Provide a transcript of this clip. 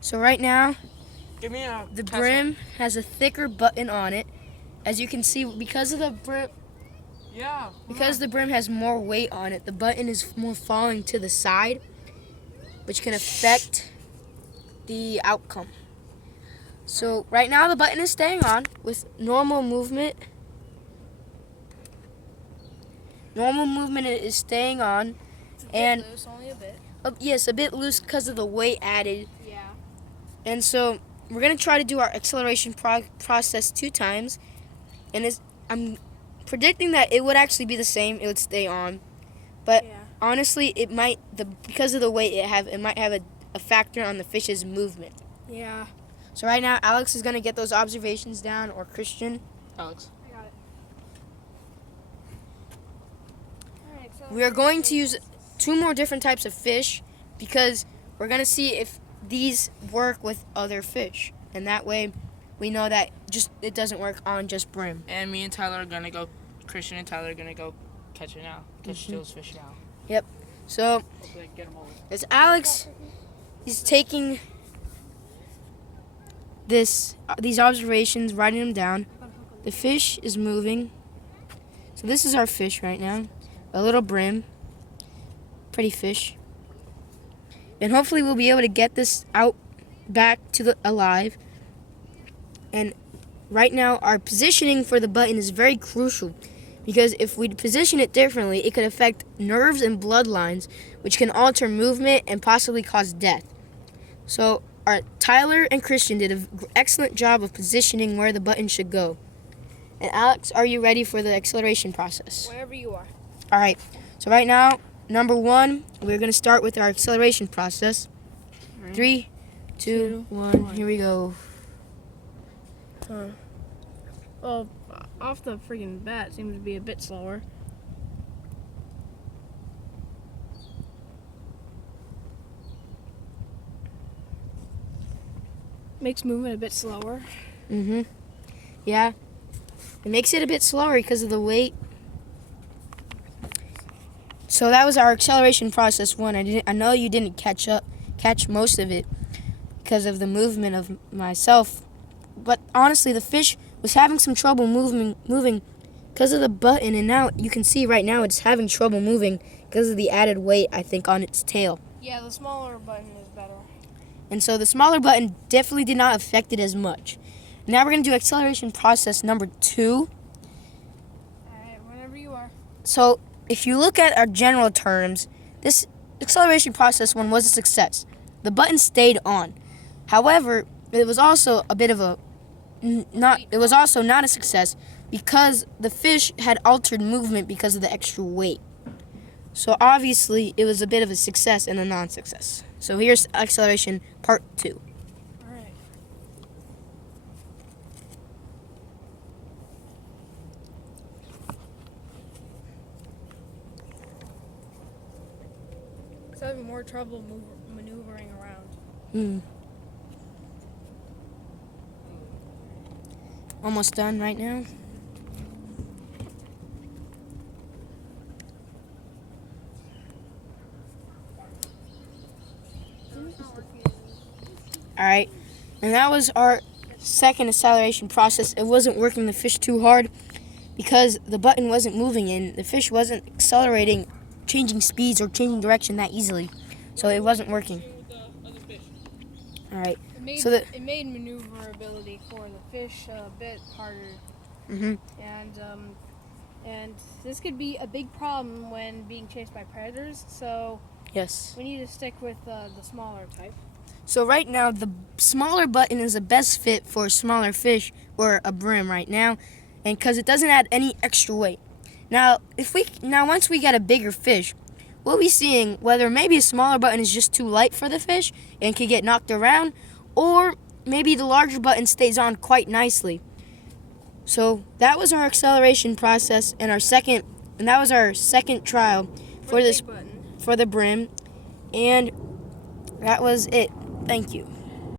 So right now, Give me the brim has a thicker button on it. As you can see, because of the brim, because the brim has more weight on it, the button is more falling to the side, which can affect the outcome. So right now the button is staying on with normal movement. Normal movement is staying on. It's a bit and loose, only a bit. Yes, a bit loose because of the weight added. Yeah. And so we're going to try to do our acceleration process 2 times. And I'm predicting that it would actually be the same. It would stay on. But honestly, it might, because of the weight it might have a factor on the fish's movement. Yeah. So right now, Alex is going to get those observations down, or Christian. Alex. I got it. Alright, so We are going to use 2 more different types of fish because we're going to see if these work with other fish. And that way, we know that it doesn't work on just brim. And me and Tyler are going to go, Christian and Tyler are going to go catch it now. Catch those fish now. Yep. So, Get them over. as Alex is taking these observations, writing them down, the fish is moving. So this is our fish right now, a little brim, pretty fish. And hopefully we'll be able to get this out back to alive. And right now our positioning for the button is very crucial, because if we position it differently, it could affect nerves and bloodlines, which can alter movement and possibly cause death. So Tyler and Christian did an excellent job of positioning where the button should go. And Alex, are you ready for the acceleration process? wherever you are. All right. So right now, number 1, we're going to start with our acceleration process. 3, 2, 1. Here we go. Well, off the freaking bat, seems to be a bit slower. Makes movement a bit slower. Yeah. It makes it a bit slower because of the weight. So that was our acceleration process 1. I know you didn't catch most of it because of the movement of myself. But honestly, the fish was having some trouble moving because of the button, and now you can see right now it's having trouble moving because of the added weight, I think, on its tail. Yeah, the smaller button is better. And so the smaller button definitely did not affect it as much. Now we're going to do acceleration process number 2. Alright, whenever you are. So if you look at our general terms, this acceleration process 1 was a success. The button stayed on. However, it was also a bit of it was also not a success because the fish had altered movement because of the extra weight. So obviously it was a bit of a success and a non-success. So here's acceleration part 2. Alright. It's having more trouble maneuvering around. Almost done right now. Alright, and that was our second acceleration process. It wasn't working the fish too hard because the button wasn't moving and the fish wasn't accelerating, changing speeds or changing direction that easily. So it wasn't working. Alright, It made maneuverability for the fish a bit harder. And this could be a big problem when being chased by predators. So yes. we need to stick with the smaller type. So right now, the smaller button is the best fit for a smaller fish or a brim right now, and because it doesn't add any extra weight. Now, once we get a bigger fish, we'll be seeing whether maybe a smaller button is just too light for the fish and can get knocked around, or maybe the larger button stays on quite nicely. So that was our acceleration process and that was our second trial for the brim, and that was it. Thank you.